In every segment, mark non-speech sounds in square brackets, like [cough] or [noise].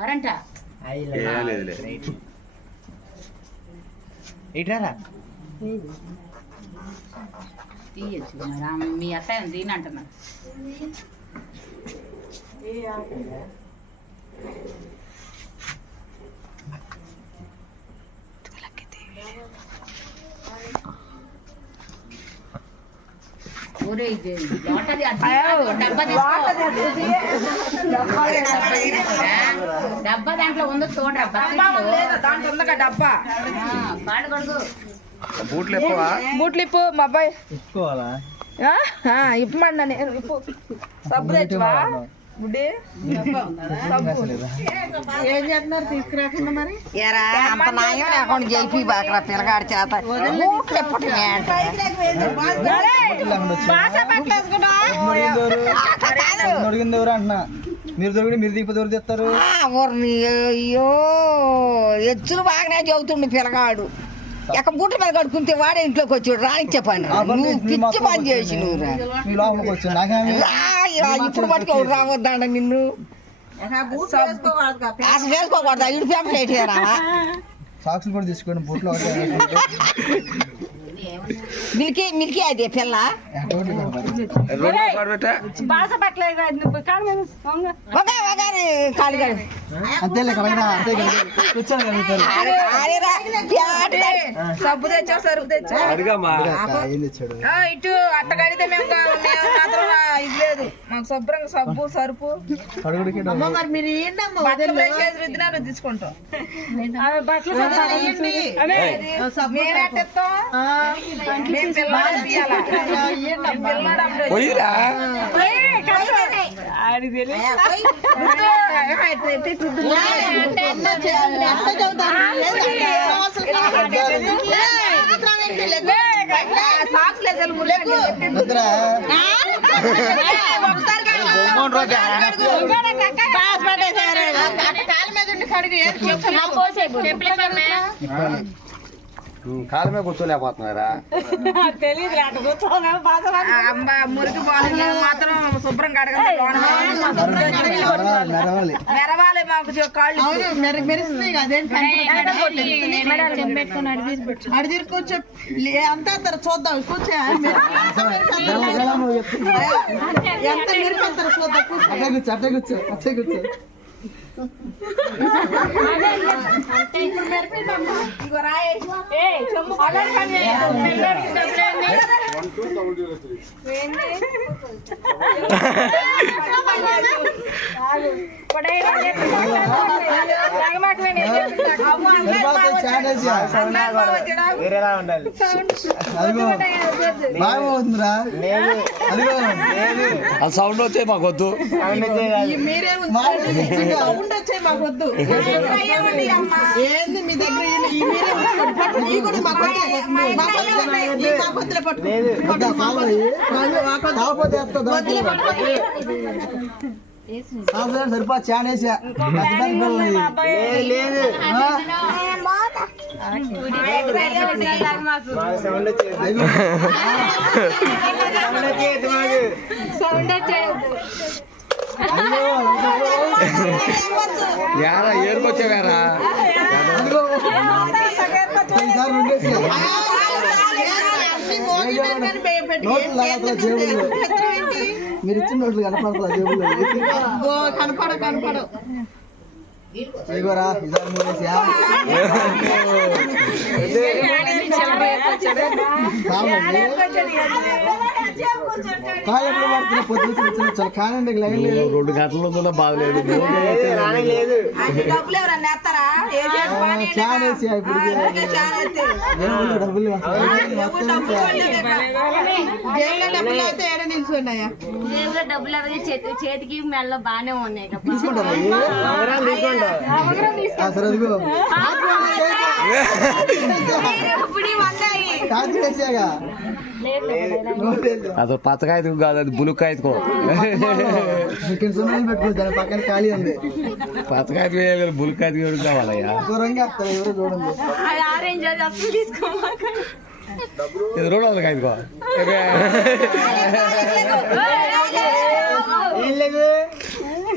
కరెంటా? ఏ లేదు లేదు. ఇటారా తీయచ్చు మీ అత్తయ్య తినంటున్నా ఒరే ఇది లోటది అది డబ్బా తీసుకో. డబ్బా దాంట్లో ఉందో బకెట్లో. దాంట్లో డబ్బా. బూట్లు ఇప్పు మా అబ్బాయి. ఇప్పుకోవాలా ఆ? ఆ, ఇప్పమన్నా నేను ఇప్పు. సబ్బు తెచ్చువా? ఏం చేస్తున్నారు? తీసుకురాకుండా మరి? ఎరా అంత నాయం లేకుండా జైపీ బాకరా పిల్లగాడి చేత. ఎప్పటి అంటున్నా? మీరు దొరికి మీరు దిగిపోతే ఎవరు తెస్తారు? ఊరిని అయ్యో ఎచ్చులు బాగానే చదువుతుండు పిల్లగాడు. ఎక్క బూట్ల మీద కడుకుంటే వాడే ఇంట్లోకి వచ్చాడు రానిచ్చే పని. నువ్వు పిచ్చి పని చేసి నువ్వు రా. ఇప్పుడు మటుకు ఎవరు రావద్దండ నిన్ను అసలు వేసుకోకూడదా ఇడు పేపర్ పెట్టారా సాక్సులు కూడా తీసుకోండి బూట్లో మిల్కీ మిల్కీ అయితే పిల్ల అంతేలే కలగరా అంతే కదా కూర్చొని సబ్బు తెచ్చా సరుకు తెచ్చా ఇటు అట్ట కడితే మేము మాత్రం ఇది లేదు. మాకు శుభ్రంగా సబ్బు సరుపు. తీసుకుంటాం తీయాలా పిల్లడు అప్పుడు పోయిరా సాక్స్ లేదు మీద కూర్చోలేకపోతున్నారా? అమ్మ మురికి బాగా మాత్రం శుభ్రం కడగండి మెరవాలి, మాకు కాళ్ళు అడిదిరి కూర్చో. అంతా చూద్దాం కూర్చో. ఎంత మిరిపెంతారు చూద్దాం కూర్చో. అట్టే కూర్చో అట్టే కూర్చో. వేరేలా ఉండాలి అదిగో సౌండ్ వచ్చే మాకు వద్దు మీరే [laughs] మా- ఉండొచ్చే మాకు వద్దు ఏంది మీ దగ్గర ఈ- కూడా మాకు వద్దులే పట్టు. వద్దా, కావాలి. కాకపోతే ఎత్తా, దాంట్లో. కాకపోతే సరిపో చాన్ వేసా. పెద్దదానికి పిల్లలు. యారా ఏరుకొచ్చావారా? మీరు ఇచ్చిన నోట్లు కనపడతా కనపడ కనపడ ఇదిగోరా మూడేసా పడుతున్నా కానండి లైన్ లేదు రెండు గంటల ఉందో బాగలేదు అన్ని డబ్బులు ఎవరన్నా ఎత్తారా ఏ చేతి పని ఏంటి? చాన్ వేసి ఇప్పుడు ఊరికే చాలా ఎత్తే. జేబుల్లో డబ్బులు లేవు అసలు. ఎవరు డబ్బులు కొనలేదే బా. జైల్లో డబ్బులు అయితే ఏడ నిల్చున్నాయా జేబులో డబ్బులు అవి చేతి చేతికి మెల్ల బానే ఉన్నాయి అది పచ్చకాయతకు కాదు అది దాని పక్కన ఖాళీ ఉంది. పచ్చకాయతకు వేయాలి కావాలయ్యా? వస్తారు ఎవరు అసలు తీసుకోమాకండి. ఇది రెండు వందల కాయతకో.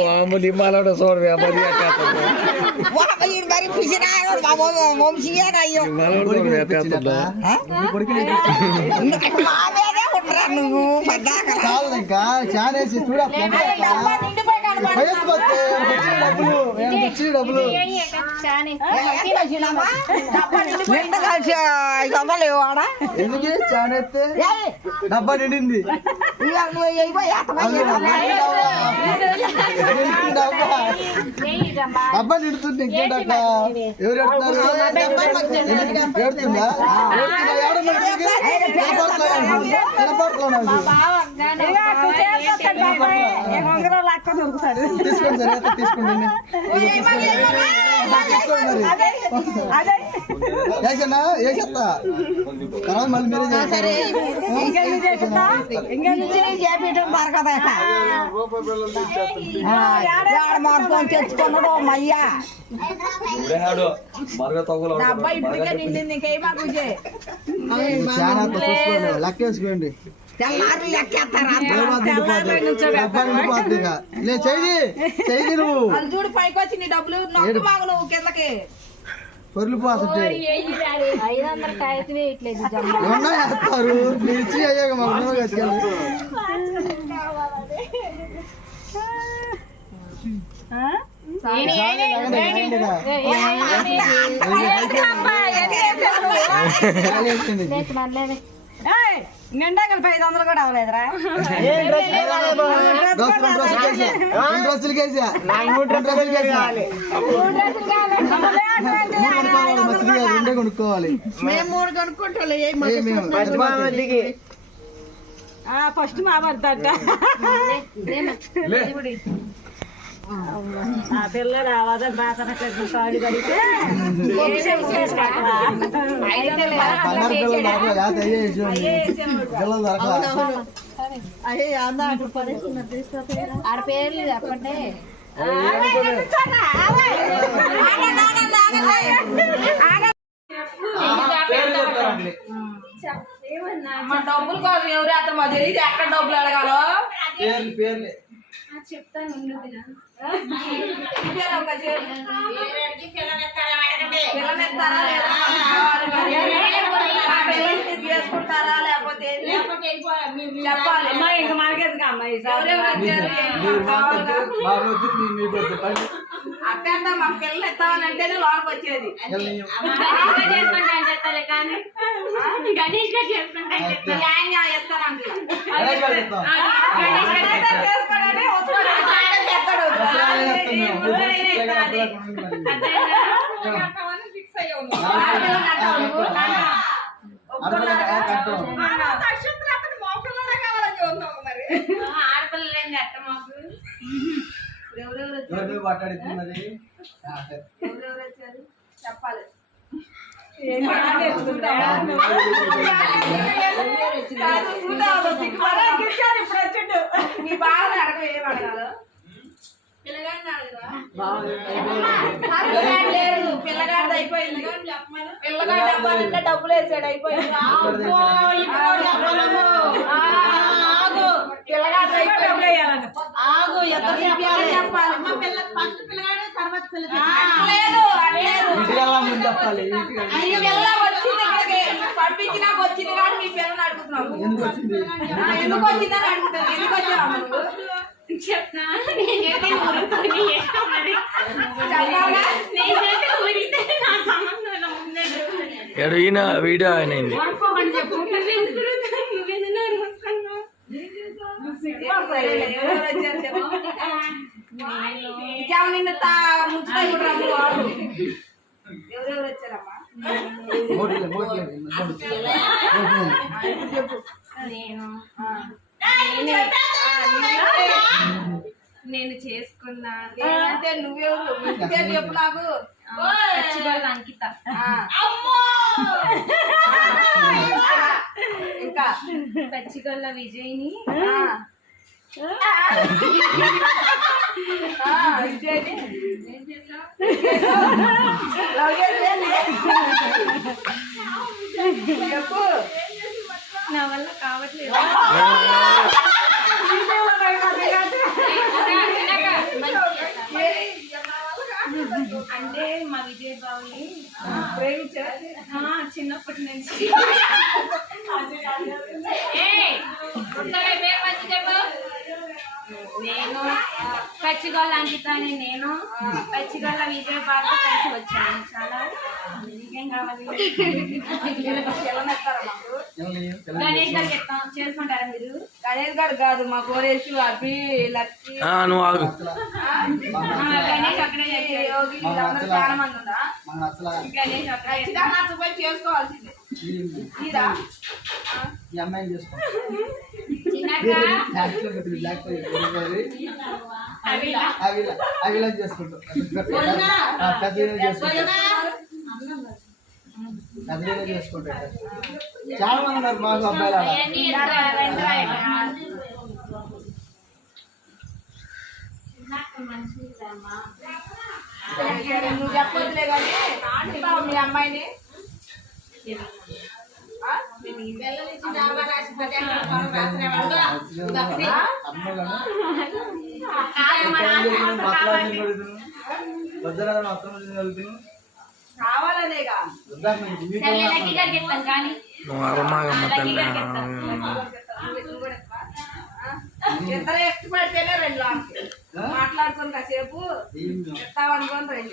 మామూలు హిమాలయ చూడరు మరి మరి పిసినాడు మా వంశీయన అయ్యో. నీ కొడుకు నీకు మా మీదే ఉండరా నువ్వు పద్దాక చాలు ఇంకా చాలా. వేసి చూడ డబ్బా నిండింది. ఇవాళ నువ్వు అయిపోయి అది డబ్బా నిండుతుంది డబ్బా డబ్బా నిండుతుంది ఇంకేంటక్క ఎవరు ఎడుతుందా తీసుకోండి తీసుకోండి తీసుకోండి మరి తర్వాత మళ్ళీ మీరే చేపించడం దొరకదా ఏడ మార్చుకొని తెచ్చుకున్నాడు మయ్యా. అబ్బాయి నిండింది ఇంకేం మాకు లెక్క వేసుకోండి ఇక. చెయ్యి చెయ్యి నువ్వు చూడు పైకి వచ్చి నీ డబ్బులు నొక్కు మాకు నువ్వు కిందకి. పొరులు అసలు ఐదు వందల కాగితం వేయట్లేదు జమ్మ ఏమన్నా వేస్తారు మీరు ఇచ్చి అయ్యాక మా ఉన్నవి కట్టుకెళ్ళి నిండా కలిపి ఐదు వందలు కూడా కొనుక్కోవాలి మేము మూడు కొనుక్కుంటాం ఫస్ట్ మా భర్త ఆ పిల్లడు కాడు కడితే అయ్యే ఆడ పేర్లు చెప్పండి మా డబ్బులు కోసం ఎవరు అతను మా తెలియదు ఎక్కడ డబ్బులు అడగాలో? పేర్లు తీసుకుంటారా లేకపోతే? చెప్పాలి ఇంకా మనకేది అమ్మాయి ఎవరెవరు వచ్చారు ఏంటి మాకు కావాలిగా? మా వద్దు మీ మీకు వద్దు పని అక్క మా పిల్లలు ఇస్తామని అంటేనే లోపలికి వచ్చేది గణేష్ గారు చేసుకుంటా న్యాయం ఇస్తానంట గణేష్ గారు చేస్తాడు. వచ్చారు? చెప్పాలి ఇప్పుడు వచ్చిండు. నీ బావని అడగవు, ఏం అడగాలో? పిల్లగాడు లేదు అయిపోయింది పిల్లగాడు డబ్బులు వేసాడు అయిపోయింది. ఆగు. ఎంత చెప్పాలి? ఫస్ట్ పిల్లగాడు తర్వాత లేదు వచ్చింది ఇక్కడికి. పంపించినాక వచ్చింది కానీ మీ పిల్లని అడుగుతున్నావు. ఎందుకు వచ్చింది? ఆ, ఎందుకు వచ్చిందని అడుగుతావు ఎందుకు వచ్చావు? చెప్తా నేను చెప్పే ఊరితో నీ ఇష్టం మరి చెప్పాలా? నేను. చెప్పే ఊరితే నా సంబంధం ఉండదు ఎడు ఈయన వీడియో వస్తున్నావు ఎవరెవరు వచ్చారు చెప్పు. ఇంకేమో నిన్ను తా- ముంచుతాయి కూడా రమ్ము వాడు. ఎవరెవరు వచ్చారమ్మా మోట్లే మోట్లే చెప్పు నేను ఆ. నేనే. నేను- నేను చేసుకున్న నేనంటే నువ్వెవరు నీ పేరు చెప్పు నాకు. పచ్చిగొల్ల అంకిత. ఇంకా. పచ్చిగొల్ల విజయ్ని. చెప్పు. నా వల్ల కావట్లేదు. నేను పచ్చిగొల్ల అంకితాని నేను పచ్చిగొల్ల విజయ్ బాబు కలిసి వచ్చాను. చాలా ఏం కావాలి? గణేష్ చెప్తాం చేసుకుంటారా మీరు? గణేష్ గారు కాదు మా కోరేషు అభి లక్ష్మి. ఆ, నువ్వు ఆగు. ఆ, గణేష్ అక్కడే. యోగి చాలా మంది ఉందా? గణేష్ అక్కడే చేసుకోవాల్సిందే. ఈ- అమ్మాయిని చేసుకో. చిన్నక్క. బ్లాక్లో పెట్టు, బ్లాక్లో పెట్టు. అవిలా. అవి అవి ఇలా చేసుకుంటాం ఆ, పెద్దగా చేసుకుంటాం. చేసుకుంటాం. చాలా మంది ఉన్నారు మాకు అబ్బాయిలు నువ్వు చెప్పొద్దులే కానీ మీ అమ్మాయిని? కావాలనేగా ఇద్దరు రెండు లాంటి మాట్లాడుకుని కాసేపు చెప్తావనుకోని రెండు.